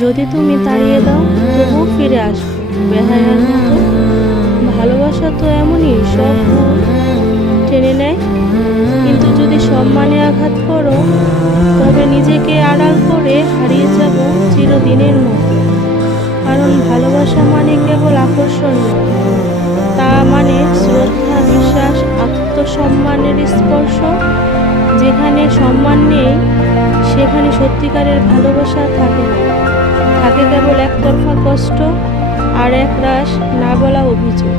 যদি তুমি তাড়িয়ে দাও তবুও ফিরে আসবো বেহায়ার মতো। ভালোবাসা তো এমনই, সব ভুল টেনে নেয়। কিন্তু যদি সম্মানে আঘাত করো তবে নিজেকে আড়াল করে হারিয়ে যাব চিরদিনের মতো। কারণ ভালোবাসা মানে কেবল আকর্ষণ নয়, তা মানে শ্রদ্ধা, বিশ্বাস, আত্মসম্মানের স্পর্শ। যেখানে সম্মান নেই সেখানে সত্যিকারের ভালোবাসা থাকে না, থাকে কেবল একতরফা কষ্ট আর একরাশ না বলা অভিযোগ।